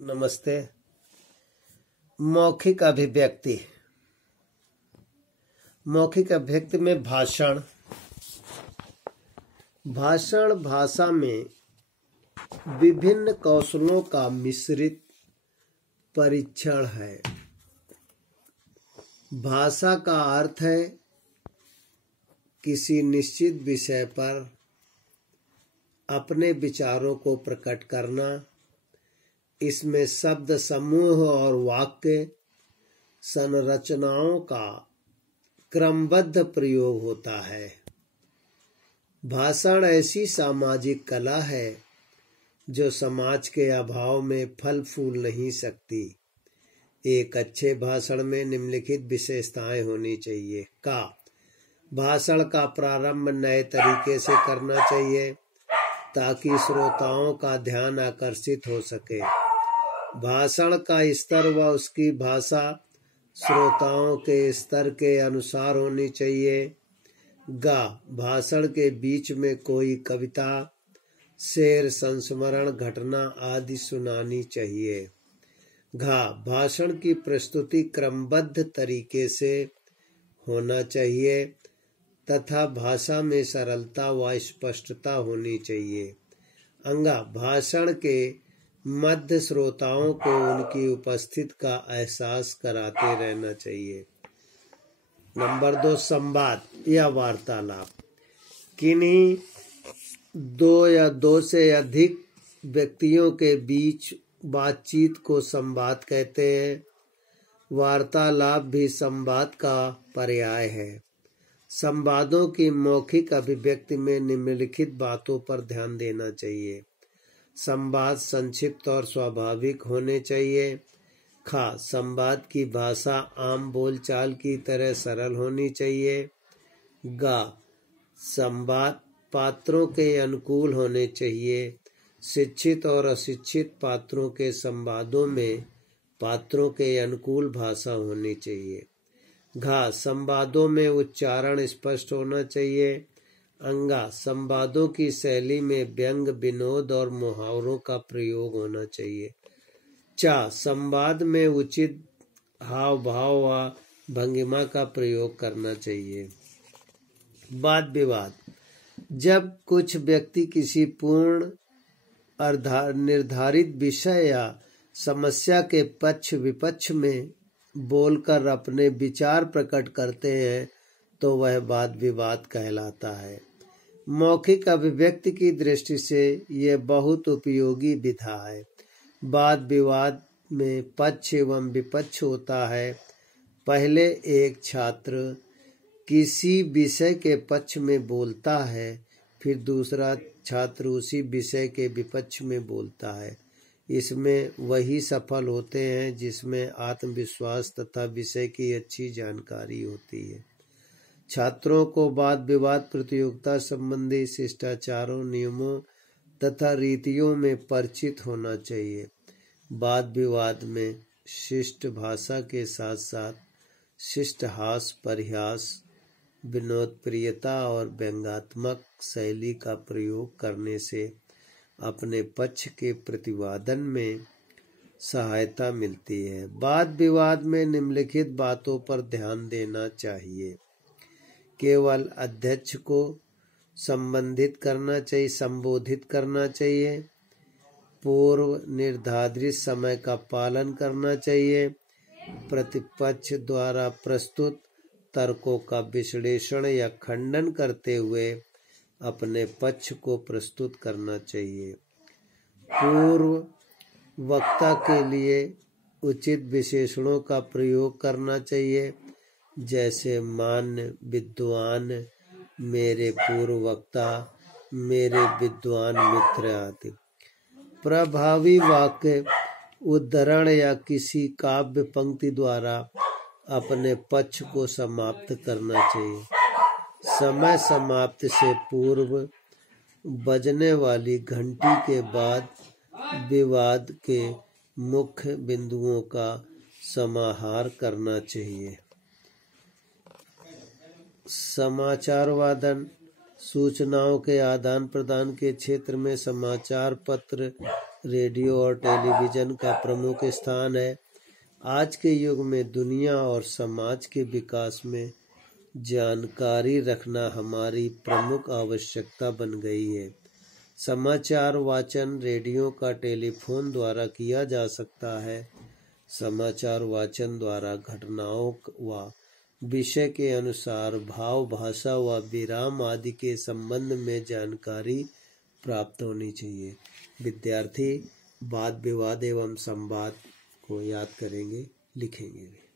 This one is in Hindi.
नमस्ते। मौखिक अभिव्यक्ति। मौखिक अभिव्यक्ति में भाषण भाषा में विभिन्न कौशलों का मिश्रित परीक्षण है। भाषा का अर्थ है किसी निश्चित विषय पर अपने विचारों को प्रकट करना। इसमें शब्द समूह और वाक्य संरचनाओं का क्रमबद्ध प्रयोग होता है। भाषण ऐसी सामाजिक कला है जो समाज के अभाव में फल फूल नहीं सकती। एक अच्छे भाषण में निम्नलिखित विशेषताएं होनी चाहिए। भाषण का प्रारंभ नए तरीके से करना चाहिए ताकि श्रोताओं का ध्यान आकर्षित हो सके। भाषण का स्तर व उसकी भाषा श्रोताओं के स्तर के अनुसार होनी चाहिए। भाषण के बीच में कोई कविता, शेर, संस्मरण, घटना आदि सुनानी चाहिए। भाषण की प्रस्तुति क्रमबद्ध तरीके से होना चाहिए तथा भाषा में सरलता व स्पष्टता होनी चाहिए। भाषण के मध्य श्रोताओं को उनकी उपस्थिति का एहसास कराते रहना चाहिए। नंबर 2, संवाद या वार्तालाप। किन्हीं दो या दो से अधिक व्यक्तियों के बीच बातचीत को संवाद कहते हैं। वार्तालाप भी संवाद का पर्याय है। संवादों की मौखिक अभिव्यक्ति में निम्नलिखित बातों पर ध्यान देना चाहिए। संवाद संक्षिप्त और स्वाभाविक होने चाहिए। संवाद की भाषा आम बोलचाल की तरह सरल होनी चाहिए। संवाद पात्रों के अनुकूल होने चाहिए। शिक्षित और अशिक्षित पात्रों के संवादों में पात्रों के अनुकूल भाषा होनी चाहिए। संवादों में उच्चारण स्पष्ट होना चाहिए। संवादों की शैली में व्यंग, विनोद और मुहावरों का प्रयोग होना चाहिए। संवाद में उचित हाव भाव व भंगिमा का प्रयोग करना चाहिए। वाद विवाद। जब कुछ व्यक्ति किसी पूर्ण निर्धारित विषय या समस्या के पक्ष विपक्ष में बोलकर अपने विचार प्रकट करते हैं तो वह वाद विवाद कहलाता है। मौखिक अभिव्यक्ति की दृष्टि से यह बहुत उपयोगी विधा है। वाद विवाद में पक्ष एवं विपक्ष होता है। पहले एक छात्र किसी विषय के पक्ष में बोलता है, फिर दूसरा छात्र उसी विषय के विपक्ष में बोलता है। इसमें वही सफल होते हैं जिसमें आत्मविश्वास तथा विषय की अच्छी जानकारी होती है। छात्रों को वाद विवाद प्रतियोगिता संबंधी शिष्टाचारों, नियमों तथा रीतियों में परिचित होना चाहिए। वाद विवाद में शिष्ट भाषा के साथ साथ शिष्ट हास, परिहास, विनोदप्रियता और व्यंग्यात्मक शैली का प्रयोग करने से अपने पक्ष के प्रतिवादन में सहायता मिलती है। वाद विवाद में निम्नलिखित बातों पर ध्यान देना चाहिए। केवल अध्यक्ष को संबोधित करना चाहिए। पूर्व निर्धारित समय का पालन करना चाहिए। प्रतिपक्ष द्वारा प्रस्तुत तर्कों का विश्लेषण या खंडन करते हुए अपने पक्ष को प्रस्तुत करना चाहिए। पूर्व वक्ता के लिए उचित विशेषणों का प्रयोग करना चाहिए, जैसे मान्य, विद्वान, मेरे पूर्व वक्ता, मेरे विद्वान मित्र आदि। प्रभावी वाक्य उद्धरण या किसी काव्य पंक्ति द्वारा अपने पक्ष को समाप्त करना चाहिए। समय समाप्ति से पूर्व बजने वाली घंटी के बाद विवाद के मुख्य बिंदुओं का समाहार करना चाहिए। समाचार वादन। सूचनाओं के आदान प्रदान के क्षेत्र में समाचार पत्र रेडियो और टेलीविज़न का प्रमुख स्थान है। आज के युग में दुनिया और समाज के विकास में जानकारी रखना हमारी प्रमुख आवश्यकता बन गई है। समाचार वाचन रेडियो का टेलीफोन द्वारा किया जा सकता है। समाचार वाचन द्वारा घटनाओं व विषय के अनुसार भाव, भाषा व विराम आदि के संबंध में जानकारी प्राप्त होनी चाहिए। विद्यार्थी वाद विवाद एवं संवाद को याद करेंगे, लिखेंगे भी।